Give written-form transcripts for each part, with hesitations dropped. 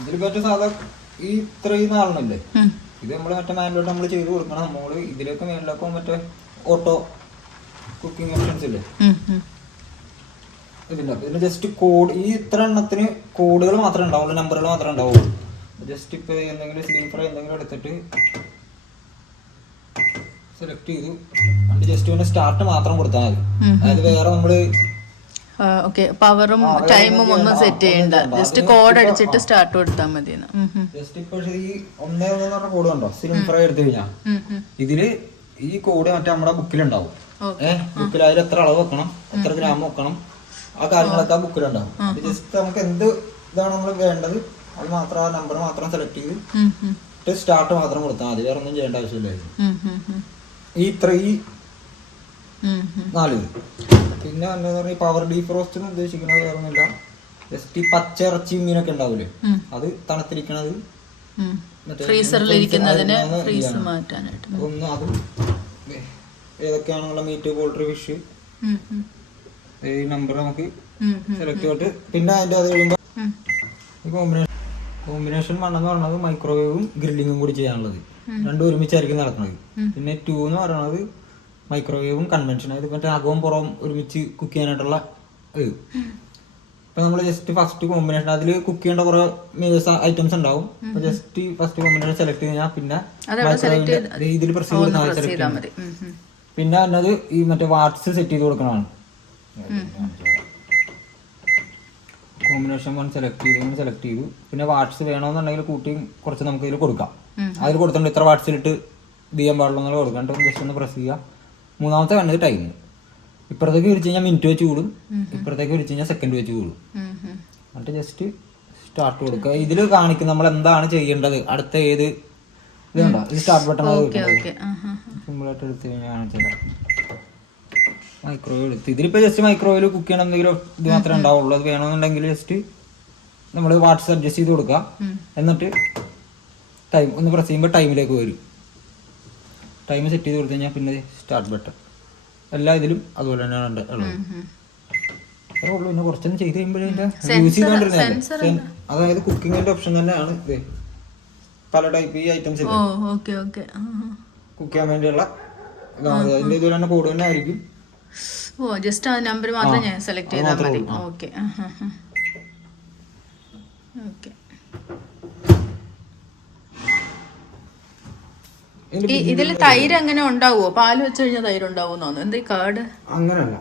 ഇതിൽ മറ്റേ സാധാ ഈ ഇത്രയും നാളല്ലേ, ഇത് നമ്മൾ മറ്റേ മാനുവലായിട്ട് നമ്മൾ ചെയ്ത് കൊടുക്കണം. നമ്മള് ഇതിലേക്ക് മേളിലൊക്കെ മറ്റേ ഓട്ടോ കുക്കിംഗ് ഓപ്ഷൻസ് ഇല്ലേ, ഇതിന്റെ ജസ്റ്റ് കോഡ് ഈ ഇത്ര എണ്ണത്തിന് കോഡുകൾ മാത്രമേ ഉണ്ടാവുള്ളൂ, നമ്പറുകൾ മാത്രമേ ഉണ്ടാവുള്ളൂ. ജസ്റ്റ് ഇപ്പൊ എന്തെങ്കിലും സ്ലീപ്പർ എന്തെങ്കിലും എടുത്തിട്ട് സെലക്ട് ചെയ്തു ജസ്റ്റ് പിന്നെ സ്റ്റാർട്ട് മാത്രം കൊടുത്താൽ മതി. അതായത് വേറെ നമ്മള് പവറും ടൈമും ഒന്നും സെറ്റ് ചെയ്യണ്ട, ജസ്റ്റ് കോഡ് അടിച്ചിട്ട് സ്റ്റാർട്ട് കൊടുത്താൽ മതി. ജസ്റ്റ് ഇപ്പൊ ഈ 1-1 പറഞ്ഞ കോഡ് കണ്ടോ, സ്ലിം ഫ്രൈ എടുത്തു കഴിഞ്ഞാൽ ഇതില് ഈ കോഡ് മറ്റേ നമ്മുടെ ബുക്കിലുണ്ടാവും. ബുക്കിൽ അതിൽ എത്ര അളവ് വെക്കണം, എത്ര ഗ്രാം വെക്കണം, ആ കാര്യങ്ങളൊക്കെ ആ ബുക്കിലുണ്ടാവും. ജസ്റ്റ് നമുക്ക് എന്ത് ഇതാണ് നമ്മൾ വേണ്ടത് അത് മാത്രം ആ നമ്പർ മാത്രം സെലക്ട് ചെയ്ത് സ്റ്റാർട്ട് മാത്രം കൊടുത്താൽ മതി, വേറെ ഒന്നും ചെയ്യേണ്ട ആവശ്യമില്ലായിരുന്നു. ഈ 4 പിന്നെ എന്താ പറയുക, പവർ ഡീഫ്രോസ്റ്റ് ഉദ്ദേശിക്കുന്നത് വേറെ ഒന്നുമില്ല, ജസ്റ്റ് ഈ പച്ച ഇറച്ചി മീനൊക്കെ ഉണ്ടാവില്ലേ അത് തണുത്തിരിക്കണത് ഒന്ന് അതും ഏതൊക്കെയാണെന്നുള്ള മീറ്റ്, പോൾട്രി, ഫിഷ് ഈ നമ്പർ നമുക്ക് സെലക്ട് ചെയ്തിട്ട് പിന്നെ അതിന്റെ അത് കഴിയുമ്പോൾ കോമ്പിനേഷൻ 1 എന്ന് പറയുന്നത് മൈക്രോവേവും ഗ്രില്ലിങ്ങും കൂടി ചെയ്യാനുള്ളത്, രണ്ടും ഒരുമിച്ചായിരിക്കും നടക്കുന്നത്. പിന്നെ 2 എന്ന് പറയുന്നത് മൈക്രോവേവും കൺവെൻഷൻ, ഇത് മറ്റേ അകവും പുറവും ഒരുമിച്ച് കുക്ക് ചെയ്യാനായിട്ടുള്ള ഇത്. ഇപ്പൊ നമ്മൾ ജസ്റ്റ് ഫസ്റ്റ് കോമ്പിനേഷൻ അതിൽ കുക്ക് ചെയ്യേണ്ട കുറെ ഐറ്റംസ് ഉണ്ടാവും. അപ്പൊ ജസ്റ്റ് ഫസ്റ്റ് കോമ്പിനേഷൻ സെലക്ട് ചെയ്താൽ പിന്നെ മൈക്രോവേവിന്റെ ഇതിൽ പ്രസ് ചെയ്ത് പിന്നെ എന്നത് ഈ മറ്റേ വാട്ട്സ് സെറ്റ് ചെയ്ത് കൊടുക്കണതാണ്. കോമ്പിനേഷൻ 1 സെലക്ട് ചെയ്തു പിന്നെ വാട്ട്സ് വേണമെന്നുണ്ടെങ്കിൽ കൂട്ടി കുറച്ച് നമുക്ക് ഇതിൽ കൊടുക്കാം. അതിൽ കൊടുത്തിട്ടുണ്ട് ഇത്ര വാട്ട്സിലിട്ട് ഇത് ചെയ്യാൻ പാടുള്ള കൊടുക്കാണ്ട് ജസ്റ്റ് ഒന്ന് പ്രസ് ചെയ്യുക. മൂന്നാമത്തെ വേണ്ടത് ടൈം. ഇപ്പുറത്തേക്ക് വിളിച്ചു കഴിഞ്ഞാൽ മിനിറ്റ് വെച്ച് കൂടും, ഇപ്പുറത്തേക്ക് വിളിച്ചു കഴിഞ്ഞാൽ സെക്കൻഡ് വെച്ച് കൂടും. എന്നിട്ട് ജസ്റ്റ് സ്റ്റാർട്ട് കൊടുക്കുക. ഇതിൽ കാണിക്കും നമ്മൾ എന്താണ് ചെയ്യേണ്ടത്, അടുത്ത ഏത് ഇതുണ്ടോ ഇത് സ്റ്റാർട്ട് ബട്ടൺ സിമ്പിളായിട്ട് എടുത്ത് കഴിഞ്ഞാൽ കാണിച്ചാൽ മൈക്രോവേവ് എടുത്ത് ഇതിലിപ്പോൾ ജസ്റ്റ് മൈക്രോവേവിൽ കുക്ക് ചെയ്യണം എന്തെങ്കിലും ഇത് മാത്രമേ ഉണ്ടാവുള്ളൂ. അത് വേണമെന്നുണ്ടെങ്കിൽ ജസ്റ്റ് നമ്മൾ വാട്ട്സ് അഡ്ജസ്റ്റ് ചെയ്ത് കൊടുക്കുക. എന്നിട്ട് ടൈം ഒന്ന് പ്രസ് ചെയ്യുമ്പോൾ ടൈമിലേക്ക് വരും. ടൈം സെറ്റ് ചെയ്ത് കൊടുത്തു കഴിഞ്ഞാൽ പിന്നെ സ്റ്റാർട്ട് ബട്ടൺ എല്ലാ ഇതിലും അതുപോലെ തന്നെയാണ് ഉള്ളത്. അത്രേ ഉള്ളൂ. പിന്നെ കുറച്ചൊന്നും ചെയ്ത് കഴിയുമ്പോഴേ യൂസ് ചെയ്തോണ്ടിരുന്നത് അതായത് കുക്കിങ്ങിന്റെ ഓപ്ഷൻ തന്നെയാണ് ഇത്. പല ടൈപ്പ് ഈ ഐറ്റംസ് കുക്ക് ചെയ്യാൻ വേണ്ടിയുള്ള അതിന്റെ ഇതുപോലെ തന്നെ കോഡ് തന്നെ ആയിരിക്കും. ജസ്റ്റ് ആ നമ്പർ മാത്രം ഞാൻ സെലക്ട് ചെയ്താൽ മതി. Okay okay. ഇതിൽ തൈര് അങ്ങനെ ഉണ്ടാവുമോ? പാല് വെച്ച് കഴിഞ്ഞാൽ തൈര് ഉണ്ടാവുമെന്നോ? എന്താ ഈ കാർഡ്? അങ്ങനെയല്ല,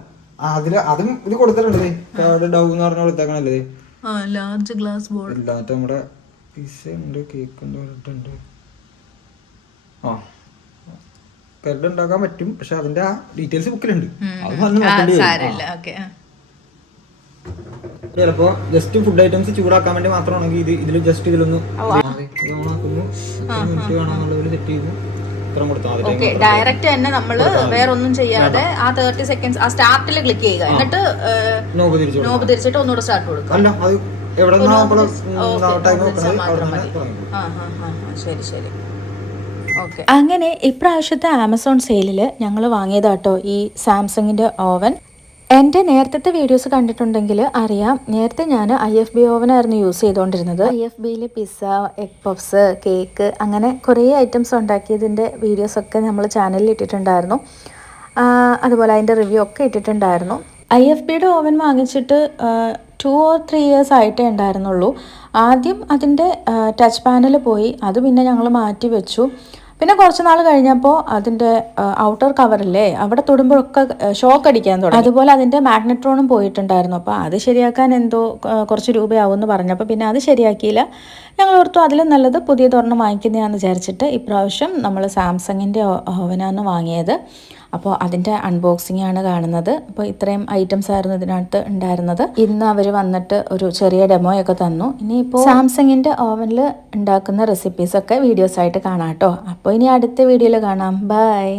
അതില് അതും ഇത് കൊടുത്തിട്ടുണ്ട്. കാർഡ് ഡൗ എന്ന് പറഞ്ഞ കൊടുത്തേക്കണല്ലേ. ലാർജ് ഗ്ലാസ് ബോൾ ഇല്ലാത്ത നമ്മുടെ പിസ്സ ഉണ്ട്, കേക്ക് ഉണ്ട്, ബ്രെഡ് ഉണ്ട്. കർഡ് ഉണ്ടാക്കാൻ പറ്റും, പക്ഷെ അതിന്റെ ആ ഡീറ്റെയിൽസ് ബുക്കിലുണ്ട്. ചിലപ്പോ ജസ്റ്റ് ഫുഡ് ഐറ്റംസ് ചൂടാക്കാൻ വേണ്ടി മാത്രമാണെങ്കിൽ ഇതിൽ ജസ്റ്റ് ഇതിലൊന്ന് മിനിറ്റ് വേണമെന്നുള്ളതിൽ സെറ്റ് ചെയ്തു ഡയറക്റ്റ് തന്നെ നമ്മള് വേറൊന്നും ചെയ്യാതെ ആ 30 സെക്കൻഡ്സ് ആ സ്റ്റാർട്ടിൽ ക്ലിക്ക് ചെയ്യുക, എന്നിട്ട് നോബ് തിരിച്ചിട്ട് ഒന്നുകൂടെ സ്റ്റാർട്ട് കൊടുക്കുക. ശരി ശരി. അങ്ങനെ ഇപ്രാവശ്യത്തെ ആമസോൺ സെയിലിൽ ഞങ്ങൾ വാങ്ങിയതാട്ടോ ഈ സാംസങ്ങിൻ്റെ ഓവൻ. എൻ്റെ നേരത്തെ വീഡിയോസ് കണ്ടിട്ടുണ്ടെങ്കിൽ അറിയാം, നേരത്തെ ഞാൻ IFB ഓവനായിരുന്നു യൂസ് ചെയ്തുകൊണ്ടിരുന്നത്. IFBയിൽ പിസ്സ, എഗ് പഫ്സ്, കേക്ക് അങ്ങനെ കുറേ ഐറ്റംസ് ഉണ്ടാക്കിയതിൻ്റെ വീഡിയോസൊക്കെ നമ്മൾ ചാനലിൽ ഇട്ടിട്ടുണ്ടായിരുന്നു. അതുപോലെ അതിൻ്റെ റിവ്യൂ ഒക്കെ ഇട്ടിട്ടുണ്ടായിരുന്നു. IFBയുടെ ഓവൻ വാങ്ങിച്ചിട്ട് 2 or 3 years ആയിട്ടേ ഉണ്ടായിരുന്നുള്ളൂ. ആദ്യം അതിൻ്റെ ടച്ച് പാനൽ പോയി, അത് പിന്നെ ഞങ്ങൾ മാറ്റി വെച്ചു. പിന്നെ കുറച്ച് നാൾ കഴിഞ്ഞപ്പോൾ അതിൻ്റെ ഔട്ടർ കവറില്ലേ അവിടെ തൊടുമ്പോഴൊക്കെ ഷോക്ക് അടിക്കാൻ തുടങ്ങി. അതുപോലെ അതിൻ്റെ മാഗ്നട്രോണും പോയിട്ടുണ്ടായിരുന്നു. അപ്പോൾ അത് ശരിയാക്കാൻ എന്തോ കുറച്ച് രൂപയാവും എന്ന് പറഞ്ഞപ്പോൾ പിന്നെ അത് ശരിയാക്കിയില്ല. ഞങ്ങൾ ഓർത്തു അതിലും നല്ലത് പുതിയതൊരെണ്ണം വാങ്ങിക്കുന്നതാണെന്ന് വിചാരിച്ചിട്ട് ഇപ്രാവശ്യം നമ്മൾ സാംസങ്ങിൻ്റെ ഓവനാണ് വാങ്ങിയത്. അപ്പോൾ അതിൻ്റെ അൺബോക്സിംഗ് ആണ് കാണുന്നത്. അപ്പോൾ ഇത്രയും ഐറ്റംസ് ആയിരുന്നു ഇതിനകത്ത് ഉണ്ടായിരുന്നത്. ഇന്ന് അവർ വന്നിട്ട് ഒരു ചെറിയ ഡെമോയൊക്കെ തന്നു. ഇനിയിപ്പോൾ സാംസങ്ങിൻ്റെ ഓവനിൽ ഉണ്ടാക്കുന്ന റെസിപ്പീസൊക്കെ വീഡിയോസായിട്ട് കാണാം കേട്ടോ. അപ്പോൾ ഇനി അടുത്ത വീഡിയോയിൽ കാണാം. ബൈ.